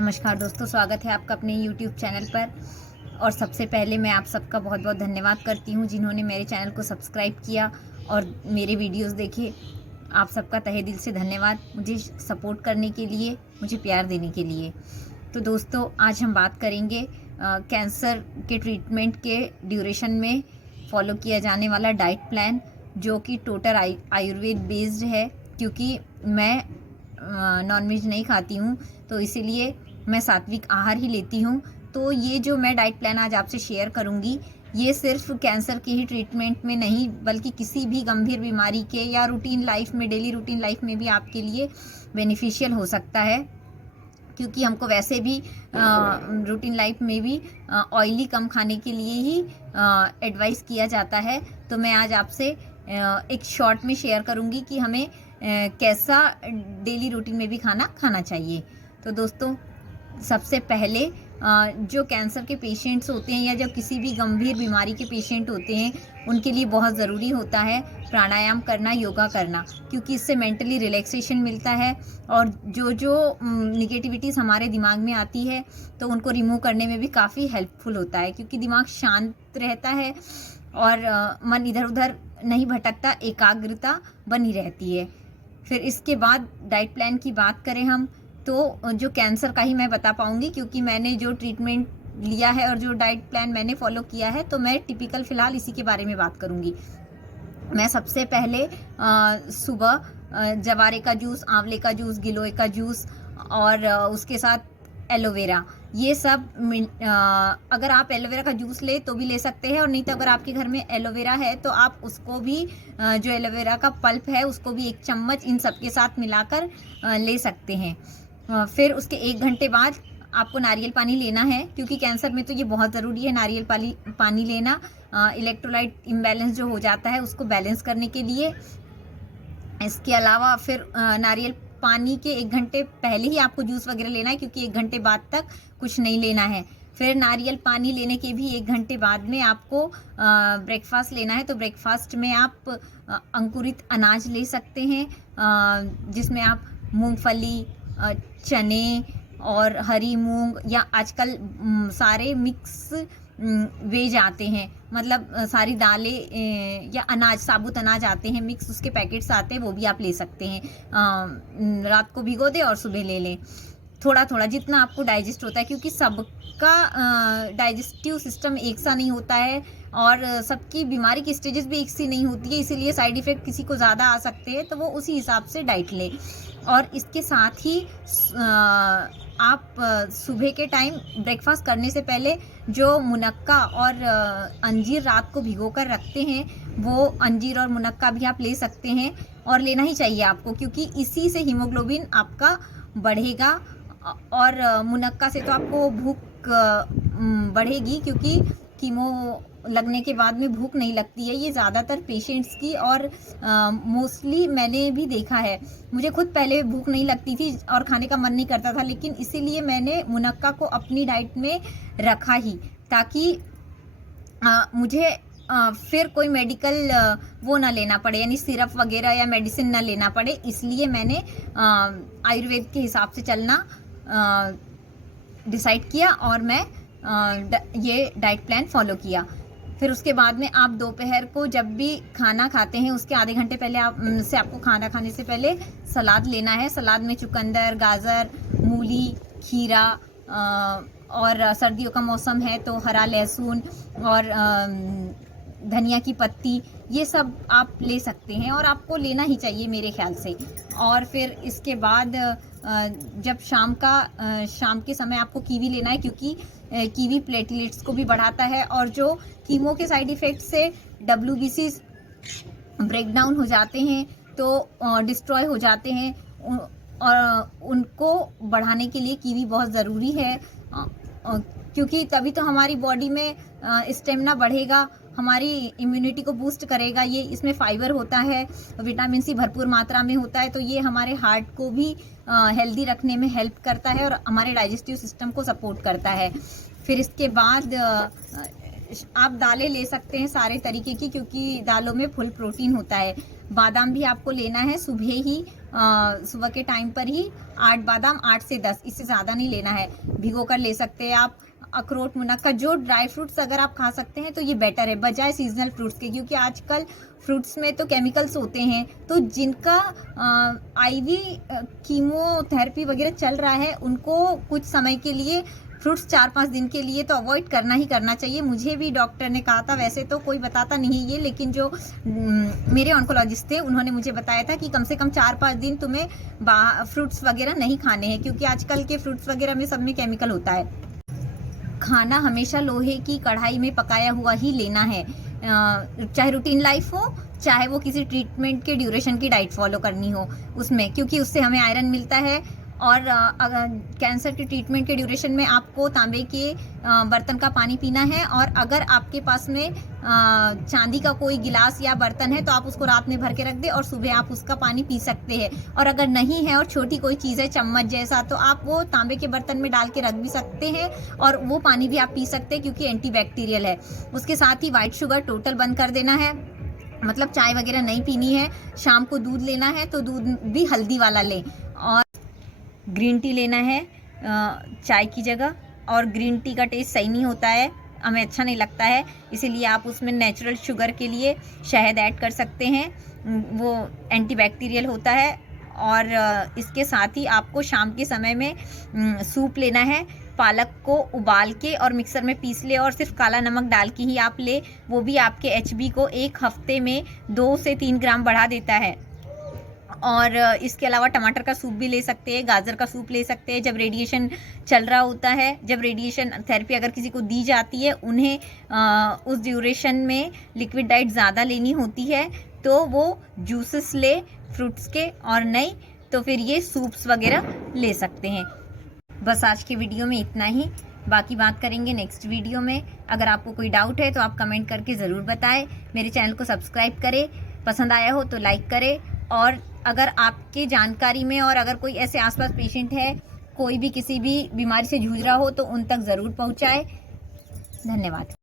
नमस्कार दोस्तों, स्वागत है आपका अपने YouTube चैनल पर। और सबसे पहले मैं आप सबका बहुत बहुत धन्यवाद करती हूँ जिन्होंने मेरे चैनल को सब्सक्राइब किया और मेरे वीडियोस देखे। आप सबका तहे दिल से धन्यवाद मुझे सपोर्ट करने के लिए, मुझे प्यार देने के लिए। तो दोस्तों, आज हम बात करेंगे कैंसर के ट्रीटमेंट के ड्यूरेशन में फॉलो किया जाने वाला डाइट प्लान, जो कि टोटल आयुर्वेद बेस्ड है। क्योंकि मैं नॉनवेज नहीं खाती हूँ, तो इसीलिए मैं सात्विक आहार ही लेती हूँ। तो ये जो मैं डाइट प्लान आज आपसे शेयर करूँगी, ये सिर्फ कैंसर के ही ट्रीटमेंट में नहीं, बल्कि किसी भी गंभीर बीमारी के या रूटीन लाइफ में, डेली रूटीन लाइफ में भी आपके लिए बेनिफिशियल हो सकता है। क्योंकि हमको वैसे भी रूटीन लाइफ में भी ऑयली कम खाने के लिए ही एडवाइस किया जाता है। तो मैं आज आपसे एक शॉर्ट में शेयर करूँगी कि हमें कैसा डेली रूटीन में भी खाना खाना चाहिए। तो दोस्तों, सबसे पहले जो कैंसर के पेशेंट्स होते हैं या जो किसी भी गंभीर बीमारी के पेशेंट होते हैं, उनके लिए बहुत ज़रूरी होता है प्राणायाम करना, योगा करना। क्योंकि इससे मेंटली रिलैक्सेशन मिलता है और जो निगेटिविटीज़ हमारे दिमाग में आती है, तो उनको रिमूव करने में भी काफ़ी हेल्पफुल होता है। क्योंकि दिमाग शांत रहता है और मन इधर उधर नहीं भटकता, एकाग्रता बनी रहती है। फिर इसके बाद डाइट प्लान की बात करें हम, तो जो कैंसर का ही मैं बता पाऊँगी, क्योंकि मैंने जो ट्रीटमेंट लिया है और जो डाइट प्लान मैंने फॉलो किया है, तो मैं टिपिकल फ़िलहाल इसी के बारे में बात करूँगी। मैं सबसे पहले सुबह जवारे का जूस, आंवले का जूस, गिलोय का जूस और उसके साथ एलोवेरा, ये सब अगर आप एलोवेरा का जूस ले तो भी ले सकते हैं, और नहीं तो अगर आपके घर में एलोवेरा है तो आप उसको भी जो एलोवेरा का पल्प है उसको भी 1 चम्मच इन सब के साथ मिलाकर ले सकते हैं। फिर उसके 1 घंटे बाद आपको नारियल पानी लेना है, क्योंकि कैंसर में तो ये बहुत ज़रूरी है नारियल पानी लेना। इलेक्ट्रोलाइट इम्बैलेंस जो हो जाता है उसको बैलेंस करने के लिए। इसके अलावा फिर नारियल पानी के 1 घंटे पहले ही आपको जूस वगैरह लेना है, क्योंकि 1 घंटे बाद तक कुछ नहीं लेना है। फिर नारियल पानी लेने के भी 1 घंटे बाद में आपको ब्रेकफास्ट लेना है। तो ब्रेकफास्ट में आप अंकुरित अनाज ले सकते हैं, जिसमें आप मूंगफली, चने और हरी मूंग, या आजकल सारे मिक्स वेज आते हैं, मतलब सारी दालें या अनाज, साबुत अनाज आते हैं मिक्स, उसके पैकेट्स आते हैं, वो भी आप ले सकते हैं। रात को भिगो दें और सुबह ले लें, थोड़ा थोड़ा जितना आपको डाइजेस्ट होता है। क्योंकि सबका डाइजेस्टिव सिस्टम एक सा नहीं होता है और सबकी बीमारी की स्टेजेस भी एक सी नहीं होती है, इसीलिए साइड इफ़ेक्ट किसी को ज़्यादा आ सकते हैं, तो वो उसी हिसाब से डाइट ले। और इसके साथ ही आप सुबह के टाइम ब्रेकफास्ट करने से पहले जो मुनक्का और अंजीर रात को भिगो कर रखते हैं, वो अंजीर और मुनक्का भी आप ले सकते हैं, और लेना ही चाहिए आपको, क्योंकि इसी से हीमोग्लोबिन आपका बढ़ेगा। और मुनक्का से तो आपको भूख बढ़ेगी, क्योंकि कीमो लगने के बाद में भूख नहीं लगती है, ये ज़्यादातर पेशेंट्स की, और मोस्टली मैंने भी देखा है। मुझे खुद पहले भूख नहीं लगती थी और खाने का मन नहीं करता था, लेकिन इसीलिए मैंने मुनक्का को अपनी डाइट में रखा ही, ताकि मुझे फिर कोई मेडिकल वो ना लेना पड़े, यानी सिरप वगैरह या मेडिसिन ना लेना पड़े। इसलिए मैंने आयुर्वेद के हिसाब से चलना डिसाइड किया और मैं ये डाइट प्लान फॉलो किया। फिर उसके बाद में आप दोपहर को जब भी खाना खाते हैं, उसके आधे घंटे पहले आपको खाना खाने से पहले सलाद लेना है। सलाद में चुकंदर, गाजर, मूली, खीरा, और सर्दियों का मौसम है तो हरा लहसुन और धनिया की पत्ती, ये सब आप ले सकते हैं और आपको लेना ही चाहिए मेरे ख्याल से। और फिर इसके बाद जब शाम के समय आपको कीवी लेना है, क्योंकि कीवी प्लेटलेट्स को भी बढ़ाता है, और जो कीमो के साइड इफ़ेक्ट से WBC ब्रेकडाउन हो जाते हैं, तो डिस्ट्रॉय हो जाते हैं, और उनको बढ़ाने के लिए कीवी बहुत ज़रूरी है। क्योंकि तभी तो हमारी बॉडी में स्टेमिना बढ़ेगा, हमारी इम्यूनिटी को बूस्ट करेगा। ये इसमें फाइबर होता है, विटामिन सी भरपूर मात्रा में होता है, तो ये हमारे हार्ट को भी हेल्दी रखने में हेल्प करता है और हमारे डाइजेस्टिव सिस्टम को सपोर्ट करता है। फिर इसके बाद आप दालें ले सकते हैं सारे तरीके की, क्योंकि दालों में फुल प्रोटीन होता है। बादाम भी आपको लेना है सुबह ही, सुबह के टाइम पर ही 8 बादाम, 8 से 10, इससे ज़्यादा नहीं लेना है। भिगो कर ले सकते हैं आप। अखरोट, मुनक्का, जो ड्राई फ्रूट्स अगर आप खा सकते हैं तो ये बेटर है बजाय सीजनल फ्रूट्स के, क्योंकि आजकल फ्रूट्स में तो केमिकल्स होते हैं। तो जिनका आईवी कीमोथेरेपी वगैरह चल रहा है उनको कुछ समय के लिए फ्रूट्स 4-5 दिन के लिए तो अवॉइड करना ही करना चाहिए। मुझे भी डॉक्टर ने कहा था, वैसे तो कोई बताता नहीं ये, लेकिन जो मेरे ऑन्कोलॉजिस्ट थे उन्होंने मुझे बताया था कि कम से कम 4-5 दिन तुम्हें फ्रूट्स वगैरह नहीं खाने हैं, क्योंकि आजकल के फ्रूट्स वगैरह में सब में केमिकल होता है। खाना हमेशा लोहे की कढ़ाई में पकाया हुआ ही लेना है, चाहे रूटीन लाइफ हो, चाहे वो किसी ट्रीटमेंट के ड्यूरेशन की डाइट फॉलो करनी हो उसमें, क्योंकि उससे हमें आयरन मिलता है। और कैंसर के ट्रीटमेंट के ड्यूरेशन में आपको तांबे के बर्तन का पानी पीना है। और अगर आपके पास में चांदी का कोई गिलास या बर्तन है तो आप उसको रात में भर के रख दें और सुबह आप उसका पानी पी सकते हैं। और अगर नहीं है और छोटी कोई चीज़ है चम्मच जैसा, तो आप वो तांबे के बर्तन में डाल के रख भी सकते हैं और वो पानी भी आप पी सकते हैं, क्योंकि एंटीबैक्टीरियल है। उसके साथ ही वाइट शुगर टोटल बंद कर देना है, मतलब चाय वगैरह नहीं पीनी है। शाम को दूध लेना है तो दूध भी हल्दी वाला लें। और ग्रीन टी लेना है चाय की जगह, और ग्रीन टी का टेस्ट सही नहीं होता है, हमें अच्छा नहीं लगता है, इसीलिए आप उसमें नेचुरल शुगर के लिए शहद ऐड कर सकते हैं, वो एंटीबैक्टीरियल होता है। और इसके साथ ही आपको शाम के समय में सूप लेना है। पालक को उबाल के और मिक्सर में पीस ले और सिर्फ काला नमक डाल के ही आप ले, वो भी आपके एचबी को 1 हफ्ते में 2 से 3 ग्राम बढ़ा देता है। और इसके अलावा टमाटर का सूप भी ले सकते हैं, गाजर का सूप ले सकते हैं। जब रेडिएशन चल रहा होता है, जब रेडिएशन थेरेपी अगर किसी को दी जाती है, उन्हें उस ड्यूरेशन में लिक्विड डाइट ज़्यादा लेनी होती है, तो वो जूसेस ले फ्रूट्स के, और नहीं तो फिर ये सूप्स वगैरह ले सकते हैं। बस आज की वीडियो में इतना ही, बाकी बात करेंगे नेक्स्ट वीडियो में। अगर आपको कोई डाउट है तो आप कमेंट करके ज़रूर बताएं। मेरे चैनल को सब्सक्राइब करें, पसंद आया हो तो लाइक करें। और अगर आपके जानकारी में और अगर कोई ऐसे आसपास पेशेंट है, कोई भी किसी भी बीमारी से जूझ रहा हो, तो उन तक ज़रूर पहुंचाएं। धन्यवाद।